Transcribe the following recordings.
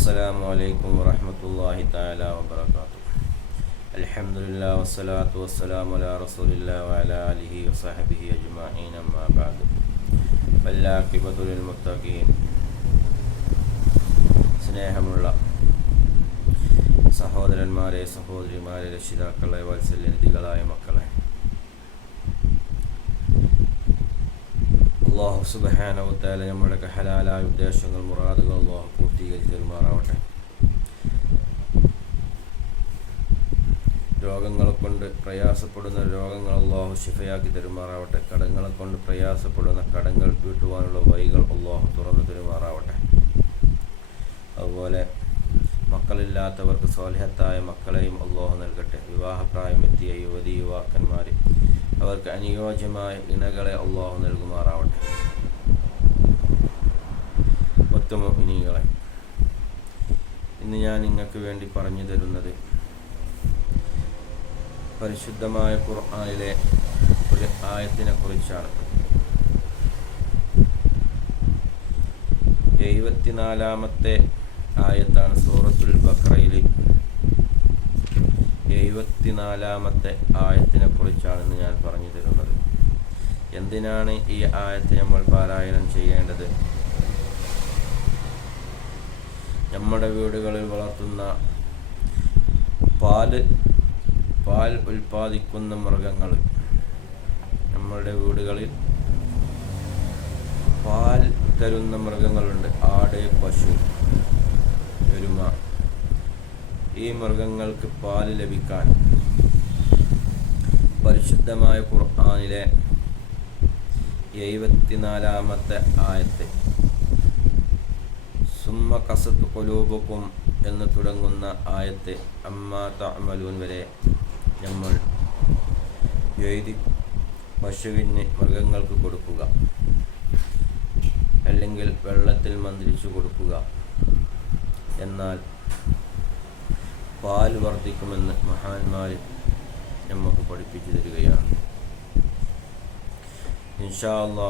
السلام عليكم ورحمة الله تعالى وبركاته الحمد لله والصلاة والسلام على رسول الله وعلى آله وصحبه أجمعين أما بعد فالعاقبة للمتقين സ്നേഹമുള്ള സഹോദരന്മാരെ സഹോദരിമാരെ രക്ഷിതാക്കളെ വാത്സല്യനിധികളായ മക്കളെ അള്ളാഹു സുബഹാനവത്താല നമ്മുടെയൊക്കെ ഹലാലായ ഉദ്ദേശങ്ങൾ മുറാദുകൾ അള്ളാഹു പൂർത്തീകരിച്ച് തരുമാറാവട്ടെ. രോഗങ്ങളെ കൊണ്ട് പ്രയാസപ്പെടുന്ന രോഗങ്ങൾ അള്ളാഹു ശിഫയാക്കി തരുമാറാവട്ടെ. കടങ്ങളെ കൊണ്ട് പ്രയാസപ്പെടുന്ന കടങ്ങൾ വീട്ടുവാനുള്ള വഴികൾ അള്ളാഹു തുറന്നു തരുമാറാവട്ടെ. അതുപോലെ മക്കളില്ലാത്തവർക്ക് സോലഹത്തായ മക്കളെയും അള്ളാഹു നൽകട്ടെ. വിവാഹപ്രായമെത്തിയ യുവതി യുവാക്കന്മാർ അവർക്ക് അനുയോജ്യമായ ഇണകളെ അള്ളാഹു നൽകുമാറാവട്ടെ. ഇനികളെ ഇന്ന് ഞാൻ നിങ്ങൾക്ക് വേണ്ടി പറഞ്ഞു തരുന്നത് പരിശുദ്ധമായ ഖുർആാനിലെ ഒരു ആയത്തിനെ കുറിച്ചാണ്. എഴുപത്തിനാലാമത്തെ ആയത്താണ് സൂറത്തുൽ ബക്രയിൽ എഴുപത്തിനാലാമത്തെ ആയത്തിനെ കുറിച്ചാണ് ഞാൻ പറഞ്ഞു തരുന്നത്. എന്തിനാണ് ഈ ആയത്ത് നമ്മൾ പാരായണം ചെയ്യേണ്ടത്? നമ്മുടെ വീടുകളിൽ വളർത്തുന്ന പാൽ പാൽ ഉൽപ്പാദിക്കുന്ന മൃഗങ്ങൾ. നമ്മളുടെ വീടുകളിൽ പാൽ തരുന്ന മൃഗങ്ങളുണ്ട്. ആട് പശു എരുമ. ഈ മൃഗങ്ങൾക്ക് പാൽ ലഭിക്കാൻ പരിശുദ്ധമായ ഖുർആാനിലെ എഴുപത്തിനാലാമത്തെ ആയത്ത് സുമ്മ കസത്ത് കൊലൂബക്കും എന്ന് തുടങ്ങുന്ന ആയത്ത് അമ്മ തമലൂൻ വരെ നമ്മൾ എഴുതി പശുവിന് മൃഗങ്ങൾക്ക് കൊടുക്കുക. അല്ലെങ്കിൽ വെള്ളത്തിൽ മന്ത്രിച്ചു കൊടുക്കുക. എന്നാൽ പാൽ വർദ്ധിക്കുമെന്ന് മഹാന്മാർ നമുക്ക് പഠിപ്പിച്ചു തരികയാണ്. ഇൻഷാല്ല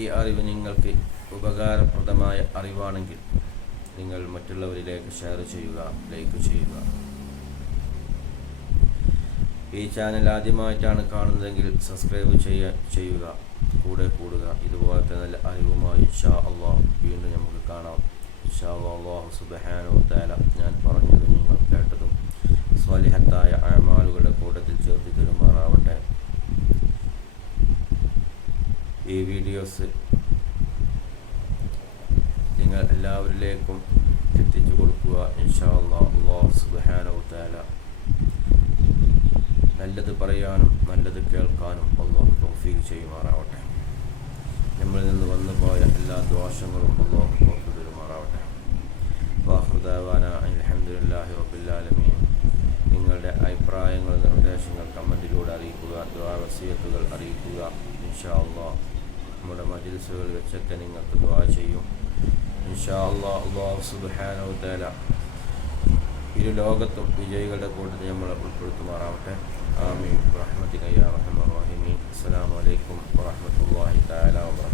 ഈ അറിവ് നിങ്ങൾക്ക് ഉപകാരപ്രദമായ അറിവാണെങ്കിൽ നിങ്ങൾ മറ്റുള്ളവരിലേക്ക് ഷെയർ ചെയ്യുക ലൈക്ക് ചെയ്യുക. ഈ ചാനൽ ആദ്യമായിട്ടാണ് കാണുന്നതെങ്കിൽ സബ്സ്ക്രൈബ് ചെയ്യ ചെയ്യുക. കൂടെ കൂടുക. ഇതുപോലത്തെ നല്ല അറിവുമായി ഷാ അള്ളാഹ് വീണ്ടും നമുക്ക് കാണാം. ഷാ അള്ളാഹു സുബഹാനോ താല ഞാൻ പറഞ്ഞതും നിങ്ങൾ കേട്ടതും സ്വാലിഹത്തായ അമാലുകളുടെ കൂട്ടത്തിൽ ചേർത്ത് തരുമാറാവട്ടെ. ഈ വീഡിയോസ് നിങ്ങൾ എല്ലാവരിലേക്കും എത്തിച്ചു കൊടുക്കുക. ഇൻഷാ അള്ളാഹു നല്ലത് പറയാനും നല്ലത് കേൾക്കാനും അള്ളാഹു തോഫീക്ക് ചെയ്യുമാറാവട്ടെ. നമ്മളിൽ നിന്ന് വന്നു പോയ എല്ലാ ദോഷങ്ങളും അള്ളാഹു വാഹൃദാന അലഹമുല്ലാഹി റബുല്ലാലമീൻ നിങ്ങളുടെ അഭിപ്രായങ്ങൾ നിർദ്ദേശങ്ങൾ കമന്റിലൂടെ അറിയിക്കുക ദ്വാവസീയത്തുകൾ അറിയിക്കുക. ഇൻഷാ അള്ളാഹ് നമ്മുടെ മജിൽസുകൾ വെച്ചൊക്കെ നിങ്ങൾക്ക് ദ്വാ ചെയ്യും. ഇൻഷാ അള്ളാഹ് അള്ളാഹു സുബാനവത്തേല ഇരു ലോകത്തും വിജയികളുടെ കൂട്ടത്തിൽ നമ്മൾ ഉൾപ്പെടുത്തുമാറാവട്ടെ. ആമീൻ. റഹ്മത്തിക്കയ്യ റഹ്മ റഹിമീൻ അസ്സാം വലൈക്കും വാഹമത്തല്ലാഹി താല വാ